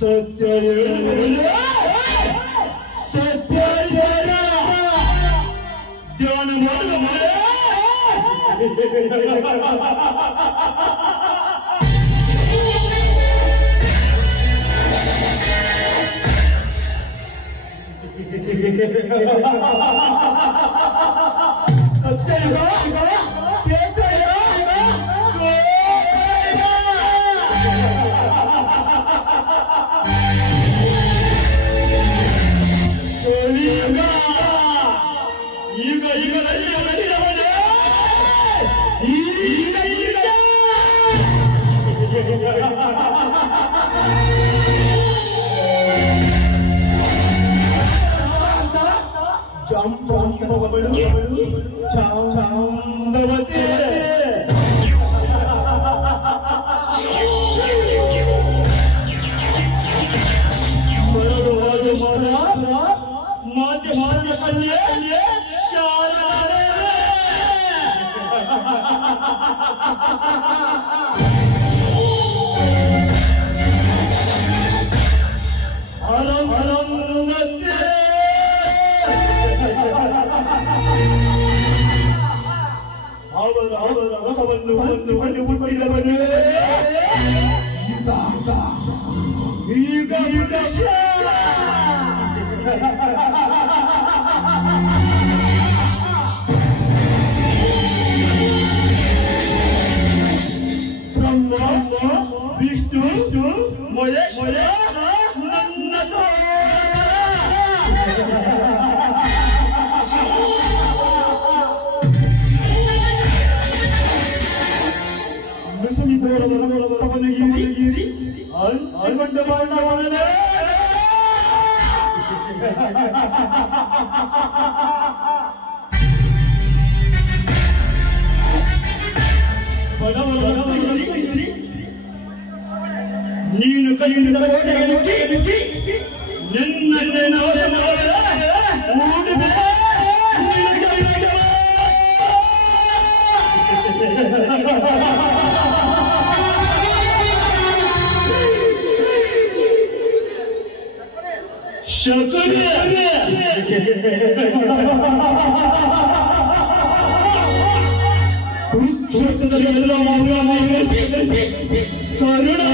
ಸತ್ಯ ಸತ್ಯ ಧ್ಯಾನ ಮಾಡುವ ಸತ್ಯಯುಗ ಈಗ ಈಗದಲ್ಲಿ ನಡೆದವನೇ ಈಗ ಈಗ ಜಾಂಬವಗಳು ಜಾಂಬವತಿ ಮಾಧ್ಯಮ ಕನ್ಯೆ ಅವರ ಮುಖವನ್ನು ಹೊಂದಿಕೊಂಡು ಹುಟ್ಟಿದವನೇ ಈಗ ಪುರುಷ ಬ್ರಹ್ಮ ವಿಷ್ಣು ಮಹೇಶ್ವರ ನನ್ನ ನುಸುಳಿ ಬೋರವನ ಗೀರಿ ಹಂಚಿಕೊಂಡ ಮಾಡವನೇ ನೀನು ಕೈಯಿಂದ ಕೋಟೆಗೆ ನಿನ್ನನ್ನೇ ನಾಶ ಶಕುನಿ ಎಲ್ಲ ಕರುಣ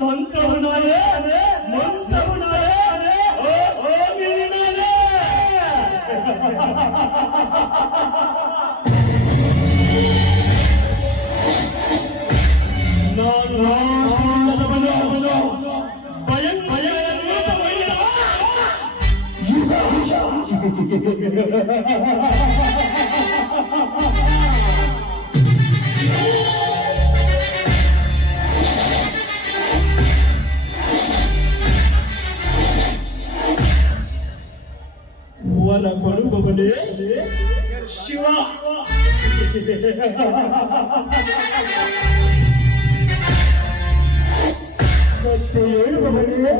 ತಂತ್ರವನಾಲೆ ಮಂತ್ರವನಾಲೆ ವರ ಕೊಡುವವನೇ ಶಿವ. ಸತ್ಯ ಹೇಳುವವನೇ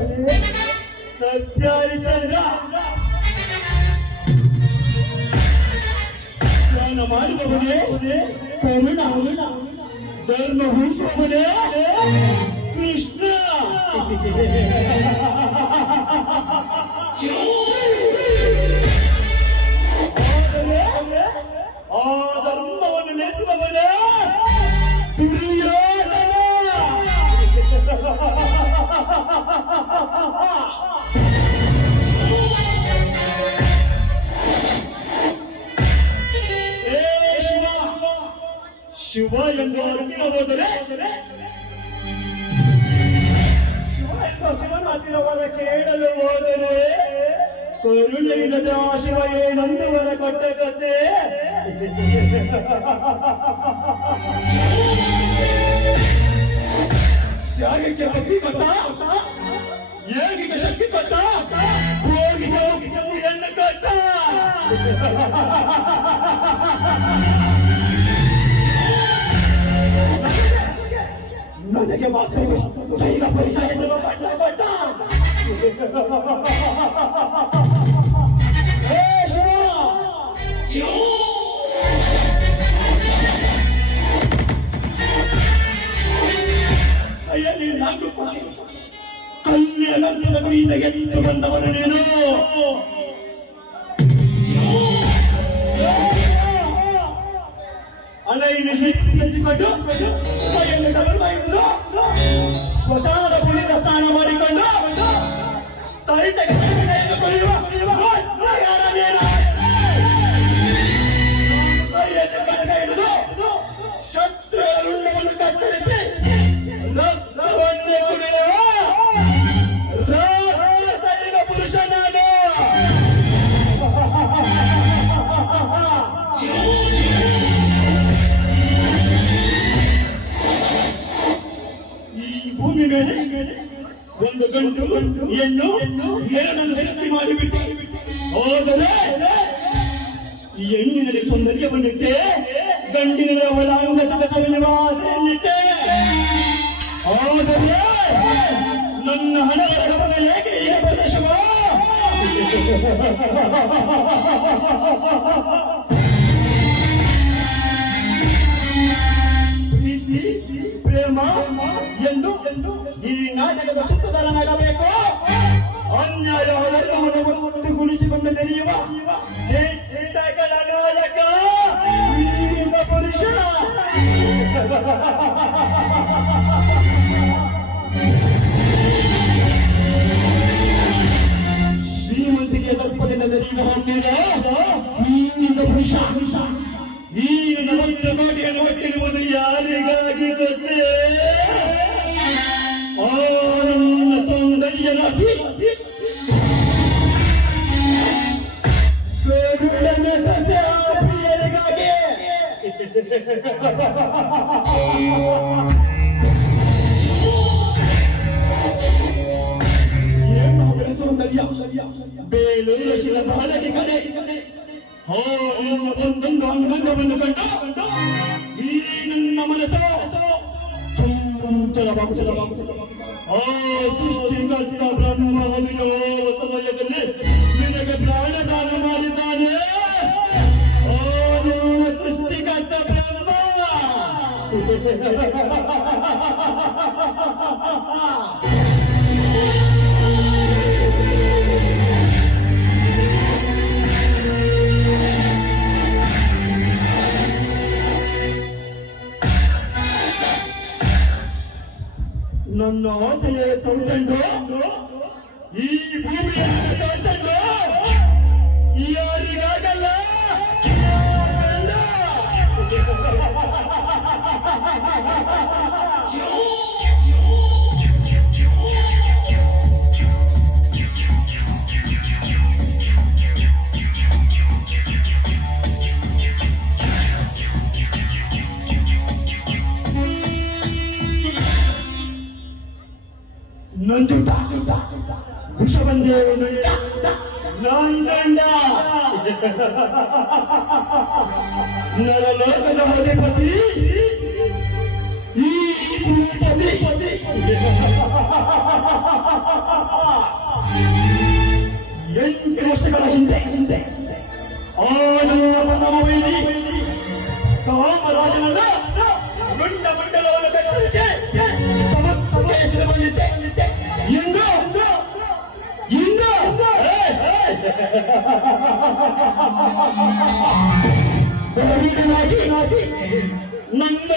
ಸತ್ಯಹರಿಶ್ಚಂದ್ರ. ಜ್ಞಾನ ಮಾಡುವವನೇ ಕರುಣ. ಧರ್ಮ ಉಳಿಸುವವನೇ ಕೃಷ್ಣ. ಆ ಧರ್ಮವನ್ನು ನೆಲೆಸುವವನೇ ದುರ್ಯೋಧನ. ಶಿವ ಎಂದು ಹತ್ತಿರ ಹೋದರೆ ಶಿವನ ಹತ್ತಿರ ವರ ಕೇಳಲು ಹೋದರೆ ಕರುಣೆ ಇಲ್ಲದ ಆ ಶಿವ ಏನಂದು ವರ ಕೊಟ್ಟ ಕತೆ ತ್ಯಾಗಕ್ಕೆ ಭಕ್ತಿ ಕೊಟ್ಟ ಏಗಿಗೆ ಶಕ್ತಿ ಕೊಟ್ಟ ಹೋಗಿಗೆ ಮುಕ್ತಿಯನ್ನು ಕೊಟ್ಟ ನನಗೆ ಮಾತ್ರ ದೈವ ಪರಿಚಯವನ್ನು ಪಟ್ಟ ಕೊಟ್ಟ ಕೈಯಲ್ಲಿ ನಾಲ್ಕು ಕೊಟ್ಟೆ ಕಲ್ಲಿನ ಗುಡಿಯಿಂದ ಎದ್ದು ಬಂದವನು ನೀನು ಅಲೆಯನ್ನು ಹಂಚಿಕೊಂಡು ಕೈಯಲ್ಲಿ ತಗಲುವುದು ಸ್ಮಶಾನದ ಬುಳಿದ ಸ್ನಾನ ಮಾಡಿಕೊಂಡು ತೈತಗೆ ಕೊರೆಯುವ ಯಾರ ನೀನು ಕೈಯಲ್ಲಿ ಕಟ್ಟ ಹಿಡಿದು ಶತ್ರುಗಳ ರುಂಡವನ್ನು ಕತ್ತರಿಸಿ ರಕ್ತವನ್ನೇ ಕುಡಿಯುವ ರಾಕ್ಷಸೈನ ಪುರುಷ ನಾನು ಈ ಭೂಮಿ ಮೇಲೆ ಒಂದು ಗಂಡು ಹೆಣ್ಣು ಎರಡನ್ನು ಸೃಷ್ಟಿ ಮಾಡಿಬಿಟ್ಟೆ ಹೋದರೆ ಈ ಹೆಣ್ಣಿನಲ್ಲಿ ಸೌಂದರ್ಯವನ್ನಿಟ್ಟೆ ಗಂಡಿನಲ್ಲಿ ಅವಳ ಅಂಗ ಸಕಸವಿರುವ ಆಸೆಯನ್ನಿಟ್ಟೆ ಆದರೆ ನನ್ನ ಹಣದ ಗಮನ ಏಕೆ ಈಗ ಪ್ರದೇಶವ ಪ್ರೀತಿ ಪ್ರೇಮ ಎಂದು ಈ ನಾಟಕದ ಸುತ್ತದರನಾಗಬೇಕು ಅನ್ಯಾಯ ಹೊರಗವನ್ನು ಒಟ್ಟುಗೂಡಿಸಿಕೊಂಡು ನೆರೆಯುವ ನಾಟಕದ ನಾಯಕ ವೀರ ಪುರುಷ ಶ್ರೀಮಂತಿಗೆ ದರ್ಪದಿಂದ ನೆರೆಯುವ ವೀರ ಪುರುಷ ಈ ನಮತ್ರ ಮಾಟಿಯನ್ನು ಹೊಟ್ಟಿರುವುದು ಯಾರಿಗಾಗಿ ಗೊತ್ತೇ ಆ ನನ್ನ ಸೌಂದರ್ಯ ರಾಶಿ ಗರುಡನ ಸಸ್ಯ ಪ್ರಿಯರಿಗಾಗಿ ಏನು ಅವಳ ಸೌಂದರ್ಯ ಬೇಲೂರು ಶಿಲ ಬಾಲಕಿ ಕಡೆ ಒಂದೊಂದು ಅಂಗವನ್ನು ಕಂಡು ಈ ನನ್ನ ಮನಸ್ಸು ಚಂಚಲವಾಗುತ್ತದೆ ಆ ಸೃಷ್ಟಿಕರ್ತ ಬ್ರಹ್ಮನು ಯಾವ ಸಮಯದಲ್ಲಿ ನಿನಗೆ ಪ್ರಾಣದಾನ ಮಾಡಿದ್ದಾನೆ ಆ ನಿನ್ನ ಸೃಷ್ಟಿಕರ್ತ ಬ್ರಹ್ಮ ನನ್ನ ಆಸೆಯ ತಂದು ಈ ಭೂಮಿಯನ್ನು ತಂದು ಯಾರಿಗಾಗಲ್ಲ ನಂಜುಂಡ ವಿಷವಂದೇ ನಂಜುಂಡ ನರಲೋಕದ ಅಧಿಪತಿ ಈ ಭೂಪತಿ 8 ವರ್ಷಗಳ ಹಿಂದೆ ಆ ನಮ್ಮ ಪರಮವೈರಿ ಕಾಮರಾಜನನ್ನು ಗುಂಡ ಮಂಡಲವನ್ನು ಕತ್ತರಿಸಿ ಸಮರ್ಥಗೊಳಿಸಿ ಬಂದಿದ್ದೆ ಇಂದು ನನ್ನ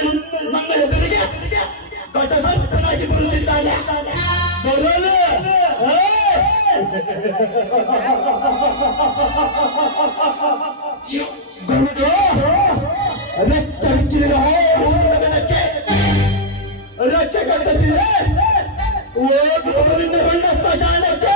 ಎದುರಿಗೆ ಕಟಸರ್ಪನಾಗಿ ಬರುತ್ತಿದ್ದಾನೆ ಬರಲು ಗರುಡ ರಕ್ತ ಬಿಚ್ಚಿದ ಕತ್ತಿಸಿದೆ ಹೋಗುವವರಿಂದ ಹೊಂಡ ಸ್ಮಶಾನಕ್ಕೆ